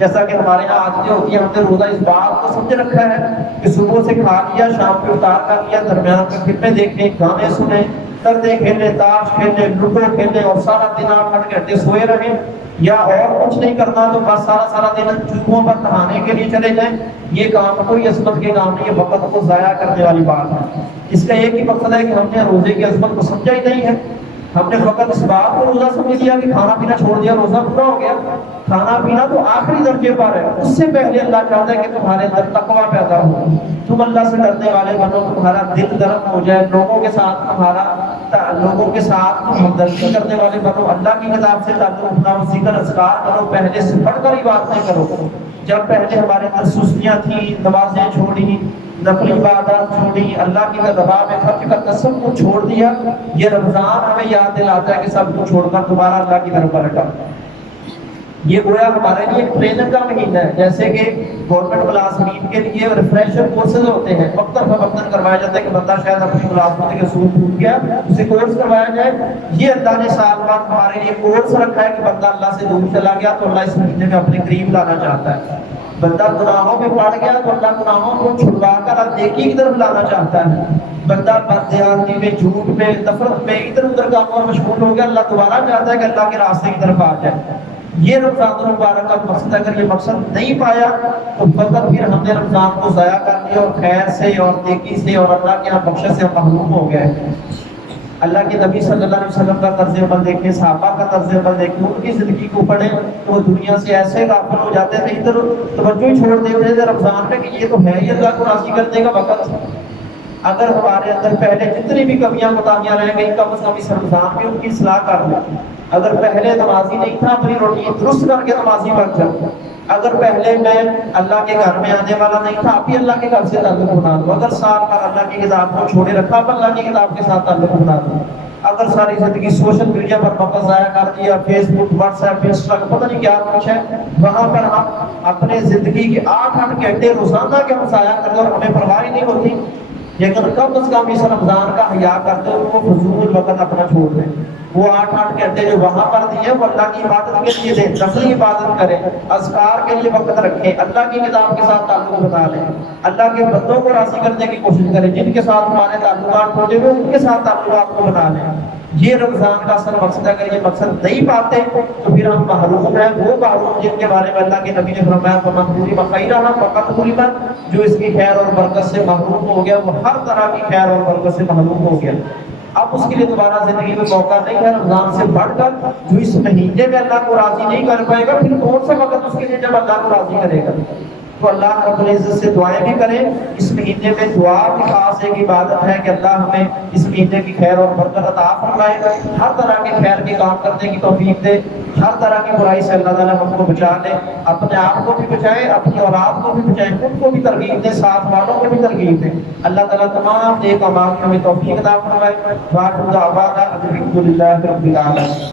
جیسا کہ ہمارے یہاں عادتیں ہوتی ہیں، ہم نے روزہ اس بات کو سمجھ رکھا ہے کہ صبح سے کھا لیا، شام کو افطار کر لیا، درمیان میں فلمیں دیکھیں، گانے سنیں، پردے کھیلیں، تاش کھیلیں، لوڈو کھیلیں اور سارا دن 8 گھنٹے سوئے رہیں، یا اور کچھ نہیں کرنا تو بس سارا دن چوہوں پر نہانے کے لیے چلے جائیں، یہ کام کوئی عظمت کے کام نہیں، یہ وقت کو ضائع کرنے والی بات ہے۔ اس کا ایک ہی مقصد ہے کہ ہم نے روزے کی عظمت کو سمجھا ہی نہیں ہے، ہم نے فقط اس بات کو روزہ سمجھ لیا کہ کھانا پینا چھوڑ دیا روزہ پورا ہو گیا۔ کھانا پینا تو آخری درجے پر ہے، اس سے پہلے اللہ چاہتا ہے کہ تمہارے اندر تقویٰ پیدا ہو، تم اللہ سے ڈرنے والے بنو، تمہارا دل گرم ہو جائے، لوگوں کے ساتھ تم ہمدردی کرنے والے بنو، اللہ کی کتاب سے تعلق اپنا ذکر اذکار کرو، پہلے سے بڑھ کر عبادتیں کرو۔ جب پہلے ہمارے اندر سستیاں تھیں، نمازیں چھوڑی، نفلی عبادات چھوڑی، اللہ کی رضا میں خرچ کرنا سب کو چھوڑ دیا، یہ رمضان ہمیں یاد دلاتا ہے کہ سب کو چھوڑ کر دوبارہ اللہ کی طرف پلٹا۔ یہ گویا ہمارے لیے ایک ٹریننگ کا مہینہ ہے، جیسے کہ گورنمنٹ ملازمین کے لیے ریفریشر کورسز ہوتے ہیں، وقتاً فوقتاً کروایا جاتا ہے کہ بندہ شاید اپنی ملازمت کے اصول بھول گیا، اسے کورس کروایا جائے۔ یہ اللہ نے سال بعد ہمارے لیے کورس رکھا ہے کہ بندہ اللہ سے دور چلا گیا تو اللہ اس مہینے میں اپنے قریب لانا چاہتا ہے، بندہ گناہوں میں پڑ گیا تو اللہ گناہوں کو چھڑوا کر نیکی کی طرف لانا چاہتا ہے، بندہ بددیانتی میں، جھوٹ میں، نفرت میں، ادھر ادھر کاموں میں مشغول ہو گیا، اللہ دوبارہ چاہتا ہے کہ اللہ کے راستے کی طرف آ جائے۔ یہ رمضان المبارک کا مقصد، اگر یہ مقصد نہیں پایا تو فقط پھر ہم نے رمضان کو ضائع کر دیا اور خیر سے اور نیکی سے اور اللہ کے یہاں بخشش سے محروم ہو گئے۔ اللہ کے نبی صلی اللہ علیہ وسلم کا طرز عمل دیکھیں، صحابہ کا طرز عمل دیکھیں، ان کی زندگی کو پڑھیں تو وہ دنیا سے ایسے غافل ہو جاتے تھے، ادھر توجہ ہی چھوڑ دیتے تھے رمضان میں کہ یہ تو ہے ہی اللہ کو راضی کرنے کا وقت۔ اگر ہمارے اندر پہلے جتنی بھی کمیاں کوتاہیاں رہ گئی، کم از کم اس رمضان میں ان کی اصلاح کر لیں۔ اگر پہلے نمازی نہیں تھا، اپنی روٹین درست کر کے نمازی بن جاؤ۔ اگر پہلے میں اللہ کے گھر میں آنے والا نہیں تھا، اب بھی اللہ کے گھر سے تعلق بنا دو۔ اگر سال بھر اللہ کی کتاب کو چھوڑے رکھا، اب اللہ کی کتاب کے ساتھ تعلق بنا دو۔ اگر ساری زندگی سوشل میڈیا پر وقت ضائع کر دیا، فیس بک، واٹس ایپ، انسٹاگرام، پتہ نہیں کیا کچھ ہے، وہاں پر ہم اپنے زندگی کے 8 گھنٹے روزانہ کے ہم ضائع کر دیں اور ہمیں پرواہ ہی نہیں ہوتی، لیکن کم از کم اس رمضان کا حیا کرتے ان کو فضول وقت اپنا چھوڑ دیں۔ وہ 8 گھنٹے جو وہاں پر دیے وہ اللہ کی عبادت کے لیے دیں، نفلی عبادت کریں، اذکار کے لیے وقت رکھیں، اللہ کی کتاب کے ساتھ تعلق بنا لیں، اللہ کے بندوں کو راضی کرنے کی کوشش کریں، جن کے ساتھ ہمارے تعلقات ٹوٹے ہوئے ان کے ساتھ تعلقات کو بنا لیں۔ یہ رمضان کا اصل مقصد ہے۔ اگر یہ مقصد نہیں پاتے تو پھر ہم محروم ہیں، وہ محروم جن کے بارے میں اللہ کے نبی نے فرمایا فَمَنْ خَيْرًا فَقَدْ غُنِمَ، جو اس کی خیر اور برکت سے محروم ہو گیا وہ ہر طرح کی خیر اور برکت سے محروم ہو گیا۔ اب اس کے لیے دوبارہ زندگی میں موقع نہیں ہے رمضان سے بڑھ کر، جو اس مہینے میں اللہ کو راضی نہیں کر پائے گا پھر کون سا وقت اس کے لیے جب اللہ کو راضی کرے گا۔ تو اللہ رب العزت سے دعائیں بھی کریں۔ اس مہینے میں دعا بھی خاص ایک عبادت ہے کہ اللہ ہمیں اس مہینے کی خیر اور برکت عطا فرمائے، ہر طرح کے خیر کے کام کرنے کی توفیق دے، ہر طرح کی برائی سے اللہ تعالیٰ ہم کو بچا لے، اپنے آپ کو بھی بچائے، اپنی اولاد کو بھی بچائے، خود کو بھی ترغیب دے، ساتھ والوں کو بھی ترغیب دے۔ اللہ تعالیٰ تمام نیک اعمال میں ہمیں توفیق عطا فرمائے۔ وآخر دعوانا الحمد للہ رب العالمین۔